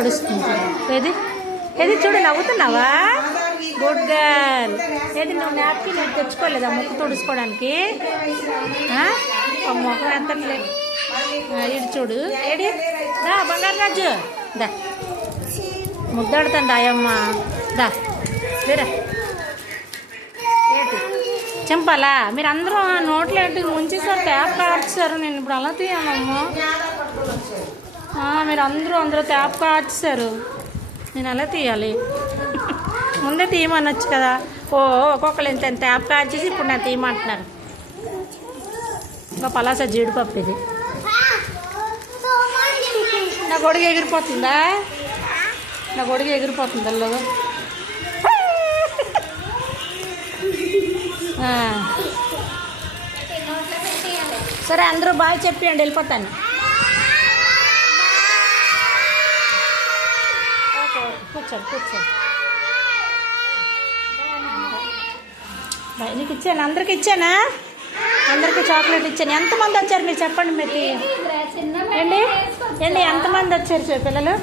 తడుస్తుంది. ఏది ఏది చూడు, నవ్వుతున్నావా? Good girl. ఏది నువ్వు నాప్కిన్ తెచ్చుకోలేదా ముక్కు తుడుచుకోవడానికి? ముఖం ఎంతలే. ఇటు చూడు, ఏడి దా బంగారు రాజు, దా ముద్దాడుతుంది అయ్యమ్మ. దా వేరా ఏంటి చెంపాలా? మీరు అందరూ నోట్లో ఏంటి ముంచేసారు, ట్యాప్ కాడ్చారు. నేను ఇప్పుడు అలా తీయాలమ్మా. మీరు అందరూ ట్యాప్ కాడ్చారు, నేను ఎలా తీయాలి? ముందే తీయమనొచ్చు కదా. ఒక్కొక్కరు ఎంత ట్యాప్ కాడ్చేసి ఇప్పుడు నేను తీయమంటున్నారు. ఇంకా పలాస జీడిపప్పు ఇది. నా గొడుగు ఎగిరిపోతుందా? నా గొడుగు ఎగిరిపోతుంది అల్లో. సరే అందరూ బాయ్ చెప్పండి, వెళ్ళిపోతాను. ఓకే కూర్చోండి కూర్చోండి. బాయ్. నీకు ఇచ్చాను, అందరికి ఇచ్చానా? అందరికీ చాక్లెట్ ఇచ్చాను. ఎంతమంది వచ్చారు మీరు చెప్పండి. మీరు ఏంటి ఎంతమంది వచ్చారు పిల్లలు?